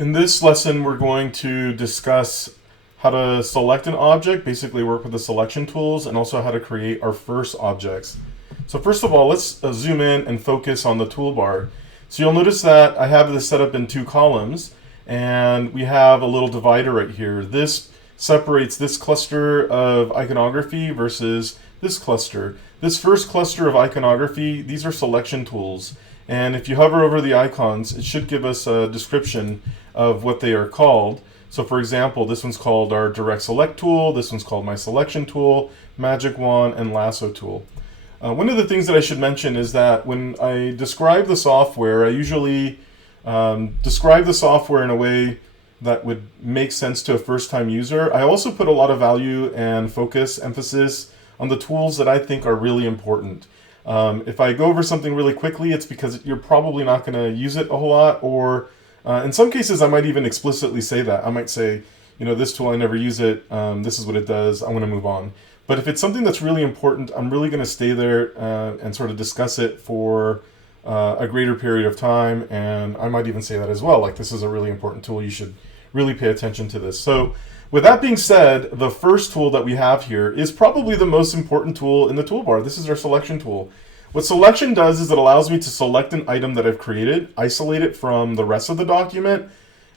In this lesson, we're going to discuss how to select an object, basically work with the selection tools, and also how to create our first objects. So first of all, let's zoom in and focus on the toolbar. So you'll notice that I have this set up in two columns, and we have a little divider right here. This separates this cluster of iconography versus this cluster. This first cluster of iconography, these are selection tools. And if you hover over the icons, it should give us a description of what they are called. So for example, this one's called our direct select tool, this one's called my selection tool, magic wand, and lasso tool. One of the things that I should mention is that when I describe the software, I usually describe the software in a way that would make sense to a first-time user. I also put a lot of value and emphasis on the tools that I think are really important. If I go over something really quickly, it's because you're probably not going to use it a whole lot, or in some cases I might even explicitly say that. I might say, you know, this tool, I never use it, this is what it does, I want to move on. But if it's something that's really important, I'm really going to stay there and sort of discuss it for a greater period of time, and I might even say that as well, like this is a really important tool, you should really pay attention to this. So with that being said, the first tool that we have here is probably the most important tool in the toolbar. This is our selection tool. What selection does is it allows me to select an item that I've created, isolate it from the rest of the document,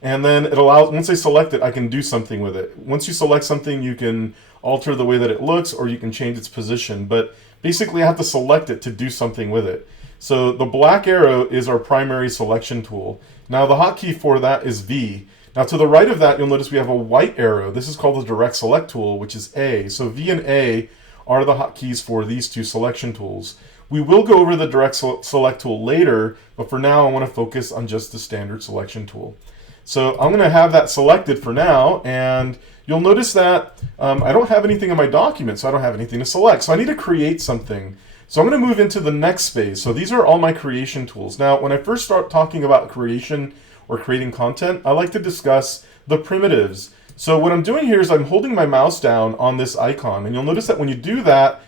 and then it allows, once I select it, I can do something with it. Once you select something, you can alter the way that it looks, or you can change its position, but basically I have to select it to do something with it. So the black arrow is our primary selection tool. Now the hotkey for that is V. Now to the right of that, you'll notice we have a white arrow. This is called the direct select tool, which is A. So V and A are the hotkeys for these two selection tools. We will go over the direct select tool later, but for now I want to focus on just the standard selection tool. So I'm going to have that selected for now, and you'll notice that I don't have anything in my document, so I don't have anything to select. So I need to create something. So I'm going to move into the next phase. So these are all my creation tools. Now, when I first start talking about creation or creating content, I like to discuss the primitives. So what I'm doing here is I'm holding my mouse down on this icon, and you'll notice that when you do that,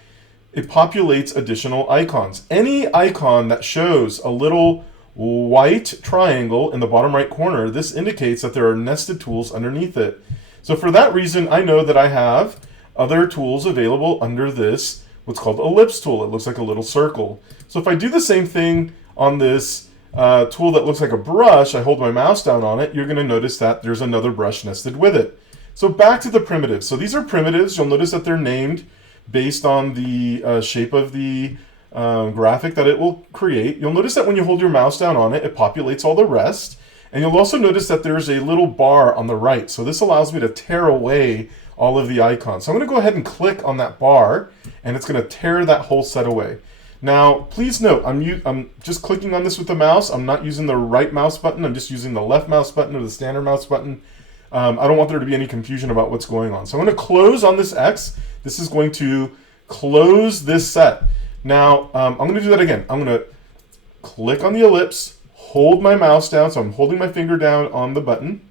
it populates additional icons. Any icon that shows a little white triangle in the bottom right corner, this indicates that there are nested tools underneath it. So for that reason, I know that I have other tools available under this, what's called ellipse tool. It looks like a little circle. So if I do the same thing on this tool that looks like a brush, I hold my mouse down on it, you're going to notice that there's another brush nested with it. So back to the primitives. So these are primitives. You'll notice that they're named based on the shape of the graphic that it will create. You'll notice that when you hold your mouse down on it, it populates all the rest. And you'll also notice that there's a little bar on the right. So this allows me to tear away all of the icons. So I'm going to go ahead and click on that bar, and it's going to tear that whole set away. Now, please note, I'm just clicking on this with the mouse. I'm not using the right mouse button. I'm just using the left mouse button or the standard mouse button. I don't want there to be any confusion about what's going on. So I'm going to close on this X. This is going to close this set. Now, I'm going to do that again. I'm going to click on the ellipse, hold my mouse down. So I'm holding my finger down on the button,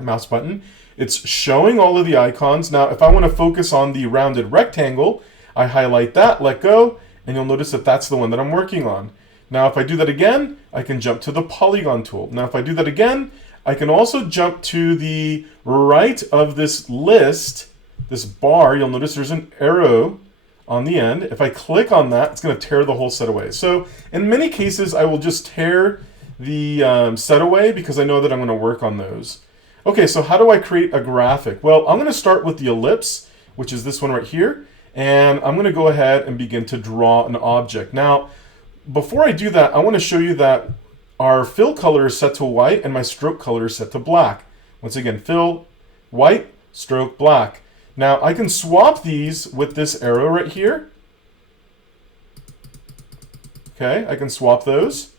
mouse button. It's showing all of the icons. Now, if I want to focus on the rounded rectangle, I highlight that, let go, and you'll notice that that's the one that I'm working on. Now, if I do that again, I can jump to the Polygon tool. Now, if I do that again, I can also jump to the right of this list, this bar. You'll notice there's an arrow on the end. If I click on that, it's going to tear the whole set away. So in many cases, I will just tear the set away because I know that I'm going to work on those. Okay, so how do I create a graphic? Well, I'm going to start with the ellipse, which is this one right here, and I'm going to go ahead and begin to draw an object. Now, before I do that, I want to show you that our fill color is set to white and my stroke color is set to black. Once again, fill, white, stroke, black. Now, I can swap these with this arrow right here. Okay, I can swap those.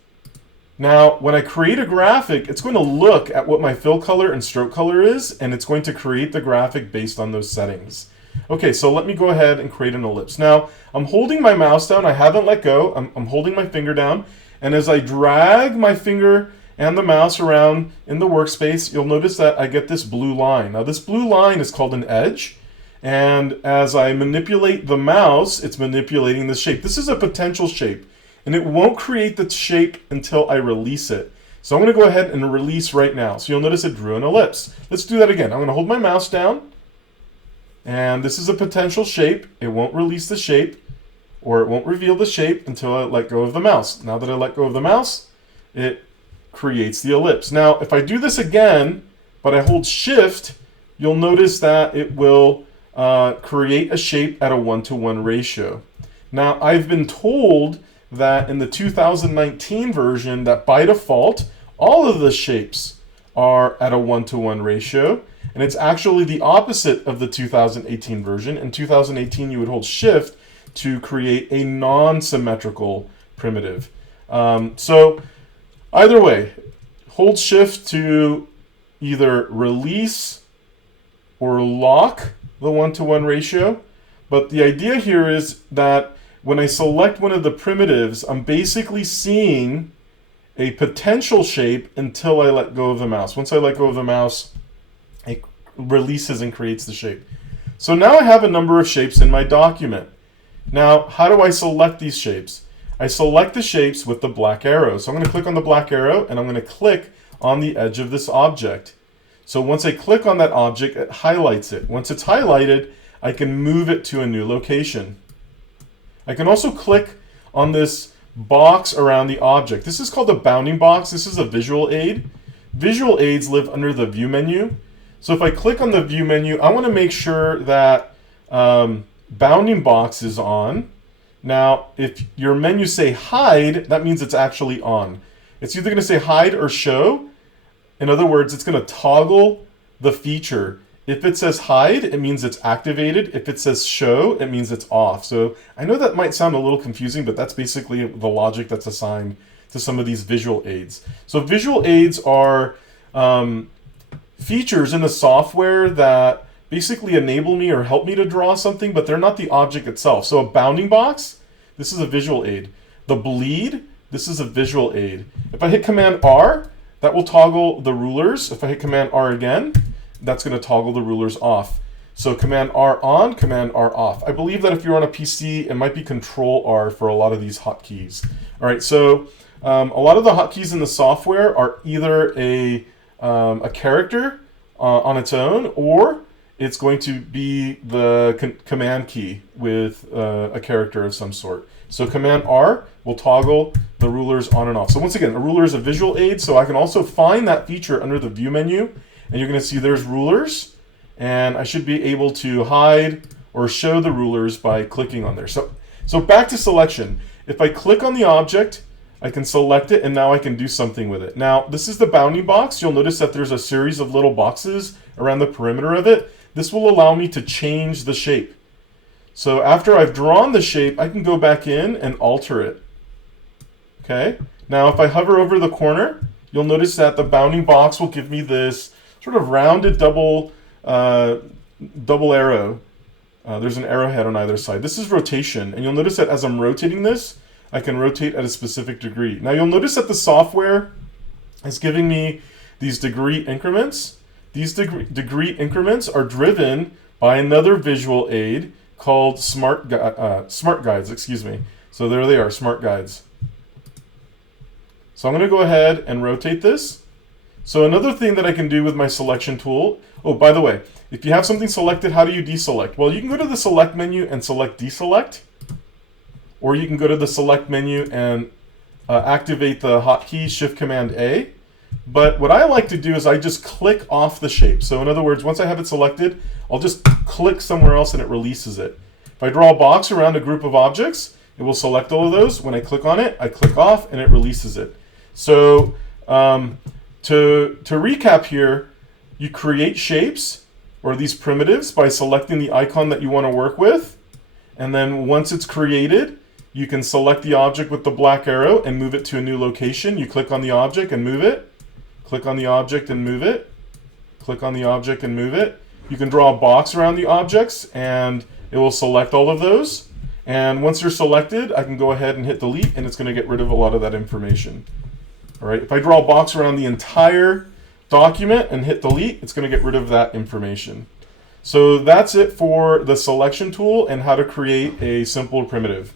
Now, when I create a graphic, it's going to look at what my fill color and stroke color is, and it's going to create the graphic based on those settings. Okay, so let me go ahead and create an ellipse. Now, I'm holding my mouse down. I haven't let go. I'm holding my finger down, and as I drag my finger and the mouse around in the workspace, you'll notice that I get this blue line. Now, this blue line is called an edge, and as I manipulate the mouse, it's manipulating the shape. This is a potential shape, and it won't create the shape until I release it. So I'm going to go ahead and release right now. So you'll notice it drew an ellipse. Let's do that again. I'm going to hold my mouse down. And this is a potential shape. It won't release the shape, or it won't reveal the shape until I let go of the mouse. Now that I let go of the mouse, it creates the ellipse. Now, if I do this again, but I hold Shift, you'll notice that it will create a shape at a 1-to-1 ratio. Now, I've been told that in the 2019 version that by default, all of the shapes are at a 1-to-1 ratio, and it's actually the opposite of the 2018 version. In 2018, you would hold Shift to create a non-symmetrical primitive. So either way, hold Shift to either release or lock the 1-to-1 ratio. But the idea here is that when I select one of the primitives, I'm basically seeing a potential shape until I let go of the mouse. Once I let go of the mouse, it releases and creates the shape. So now I have a number of shapes in my document. Now, how do I select these shapes? I select the shapes with the black arrow. So I'm going to click on the black arrow, and I'm going to click on the edge of this object. So once I click on that object, it highlights it. Once it's highlighted, I can move it to a new location. I can also click on this box around the object. This is called a bounding box. This is a visual aid. Visual aids live under the view menu. So if I click on the view menu, I want to make sure that bounding box is on. Now, if your menus say hide, that means it's actually on. It's either going to say hide or show. In other words, it's going to toggle the feature. If it says hide, it means it's activated. If it says show, it means it's off. So I know that might sound a little confusing, but that's basically the logic that's assigned to some of these visual aids. So visual aids are features in the software that basically enable me or help me to draw something, but they're not the object itself. So a bounding box, this is a visual aid. The bleed, this is a visual aid. If I hit Command R, that will toggle the rulers. If I hit Command R again, that's going to toggle the rulers off. So Command R on, Command R off. I believe that if you're on a PC, it might be Control R for a lot of these hotkeys. All right, so a lot of the hotkeys in the software are either a character on its own, or it's going to be the command key with a character of some sort. So Command R will toggle the rulers on and off. So once again, a ruler is a visual aid, so I can also find that feature under the view menu, and you're going to see there's rulers, and I should be able to hide or show the rulers by clicking on there. So back to selection. If I click on the object, I can select it, and now I can do something with it. Now, this is the bounding box. You'll notice that there's a series of little boxes around the perimeter of it. This will allow me to change the shape. So after I've drawn the shape, I can go back in and alter it. Okay. Now, if I hover over the corner, you'll notice that the bounding box will give me this sort of rounded double arrow. There's an arrowhead on either side. This is rotation, and you'll notice that as I'm rotating this, I can rotate at a specific degree. Now you'll notice that the software is giving me these degree increments. These degree increments are driven by another visual aid called Smart Guides. Excuse me. So there they are, Smart Guides. So I'm going to go ahead and rotate this. So another thing that I can do with my selection tool, oh, by the way, if you have something selected, how do you deselect? Well, you can go to the select menu and select deselect, or you can go to the select menu and activate the hotkey Shift Command A. But what I like to do is I just click off the shape. So in other words, once I have it selected, I'll just click somewhere else and it releases it. If I draw a box around a group of objects, it will select all of those. When I click on it, I click off and it releases it. So to recap here, you create shapes or these primitives by selecting the icon that you want to work with. And then once it's created, you can select the object with the black arrow and move it to a new location. You click on the object and move it. Click on the object and move it. Click on the object and move it. You can draw a box around the objects and it will select all of those. And once you're selected, I can go ahead and hit delete and it's going to get rid of a lot of that information. All right, if I draw a box around the entire document and hit delete, it's going to get rid of that information. So that's it for the selection tool and how to create a simple primitive.